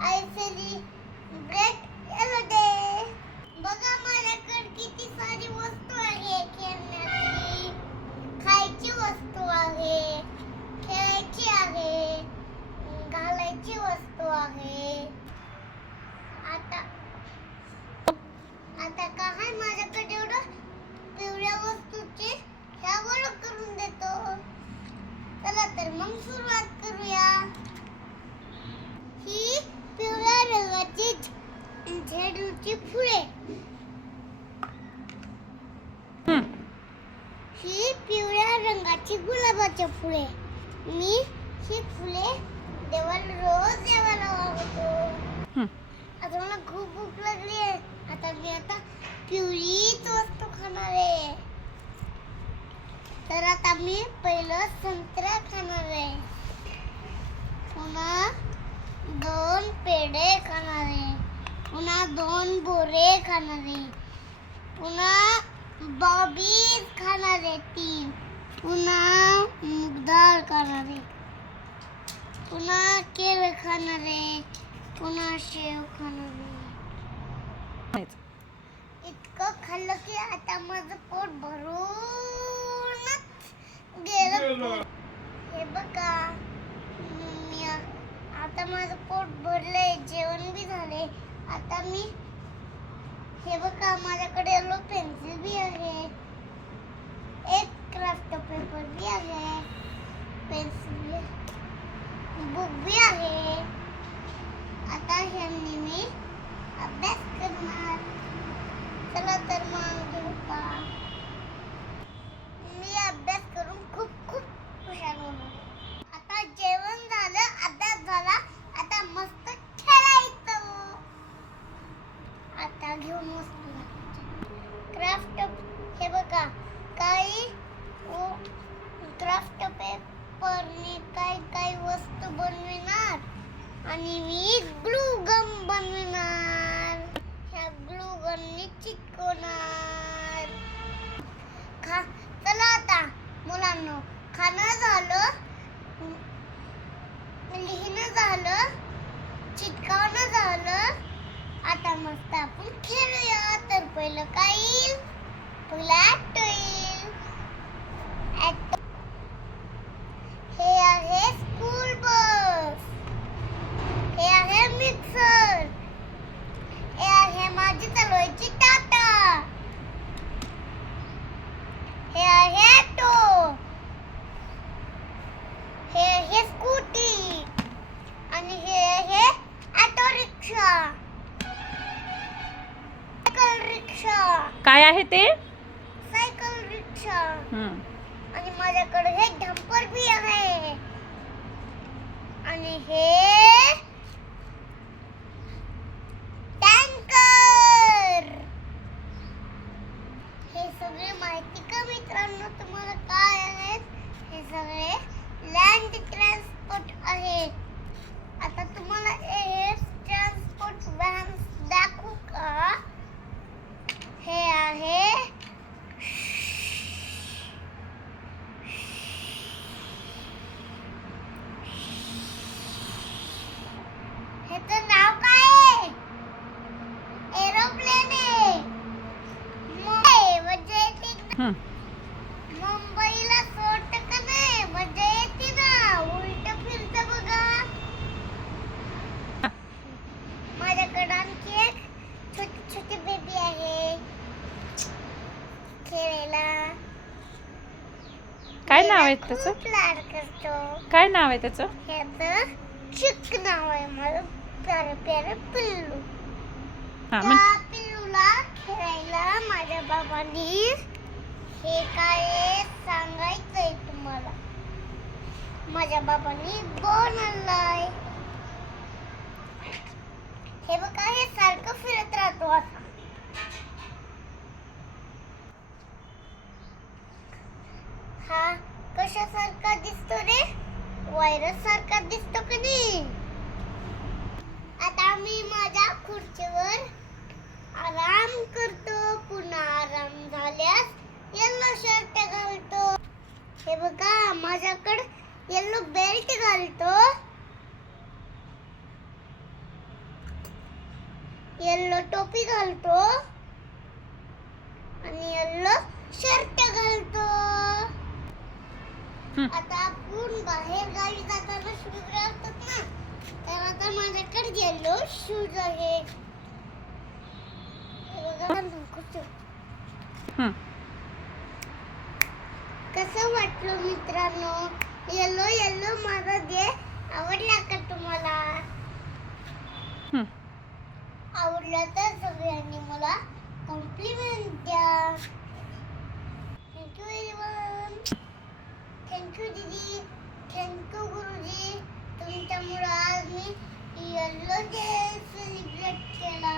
I celebrate yellow day. बघा माझ्याकडे किती सारी वस्तू आहे खेळण्याची, खायची वस्तू आहे, खेळायची आहे, घालायची वस्तू आहे. आता काय माझ्याकडे एवढं पिवळ्या वस्तूची ह्यावर करून देतो. चला तर मग सुरुवात करूया. ही पिवळ्या रंगाची झेंडूची फुले, ही पिवळ्या रंगाची गुलाबाची फुले. मी ही फुले रोज देवाला वाहतो. आता मला खूप भूक लागली आहे. आता मी पिवळीच वस्तू खाणार आहे. तर आता मी पहिलं संत्रा खाणार आहे, पुन्हा 2 पेढे खाणार आहे, पुन्हा 2 बोरे खाणार आहे, पुन्हा बॉबीज खाणार आहे 3, पुन्हा मूगदाळ खाणार आहे, पुन्हा केळ खाणार आहे, पुन्हा शेव खाणार आहे. इतकं खाल्लं की आता माझं पोट भरूनच गेलं. हे बघा, आता माझं पोट भरलंय, जेवण बी झाले. आता मी हे बघा, माझ्याकडे येलो पेन्सिल बी आहे, एक क्राफ्ट पेपर बी आहे, पेन्सिल बुक बी आहे. आता ह्यांनी मी अभ्यास करणार. चला तर मग मी अभ्यास करून खूप खूप हुशार होणार. आता जेवण झालं, अभ्यास झाला, आता मस्त खेळायचं. आता घेऊ मस्त क्राफ्ट. हे बघा, काही क्राफ्ट पेपरने काही वस्तू बनविणार आणि मी ग्लू गम बनविणार. ह्या ग्लू गमने चिटकवणार. चला आता मुलांनो, खाणं झालं, लिहिणं झालं, चिटकावणं झालं. आता मस्त आपण खेळूया. तर पहिलं काय येईल? पहिलं ॲटो येईल. हे आहे स्कूल बस, हे आहे मिक्सर, हे आहे माझी चालवायची टाटा, हे आहे ॲटो, हे आहे स्कूटी आणि हे आहे ऑटो रिक्षा. सायकल रिक्षा. काय आहे ते? सायकल रिक्षा. आणि माझ्याकडे हे डंपर बी आहे आणि हे टँकर. हे सगळे माहिती का मित्रांनो तुम्हाला काय आहेत? हे सगळे लँड ट्रान्सपोर्ट आहेत. आता तुम्हाला एअर ट्रान्सपोर्ट व्हॅन दाखवू का? हे आहे ह्याचं नाव काय आहे? एरोप्लेन आहे. मजा येते. मुंबईला सोडतं का नाही? मजा येते ना. उलट फिरतं बघा. माझ्याकडे आणखी एक छोटी छोटी बेबी आहे खेळायला. काय नाव आहे त्याचं? खूप लाड करतो. काय नाव आहे त्याचं? ह्याचं चिक नाव आहे. माझं प्यारं प्यारं पिल्लू. हा, त्या पिल्लूला खेळायला माझ्या बाबांनी हे काय सांगायचंय तुम्हाला. माझ्या बाबांनी बॉल आणलाय. हे बघा, हे सारखं फिरत राहतो असा. हा कशासारखा दिसतो रे? व्हायरस सारखा दिसतो की नाही? आता मी माझ्या खुर्चीवर आराम करतो. पुन्हा आराम झाल्यास येलो शर्ट घालतो. हे बघा, माझ्याकडे येलो बेल्ट घालतो येल्लो टोपी घालतो आणि येल्लो शर्ट घालतो. आता आपण बाहेर गावी जाताना शूज घालतात ना, तर आता माझ्याकडे येल्लो शूज आहे. हे बघा घालून कसं. हं. कसं वाटलं मित्रांनो? येल्लो येल्लो माझा ड्रेस आवडला का तुम्हाला? हं. आवडला तर सगळ्यांनी मला कॉम्प्लिमेंट द्या. Thank you everyone. थँक्यू दीदी. थँक्यू गुरुजी. तुमच्यामुळे आज मी येल्लो डे सेलिब्रेट केला.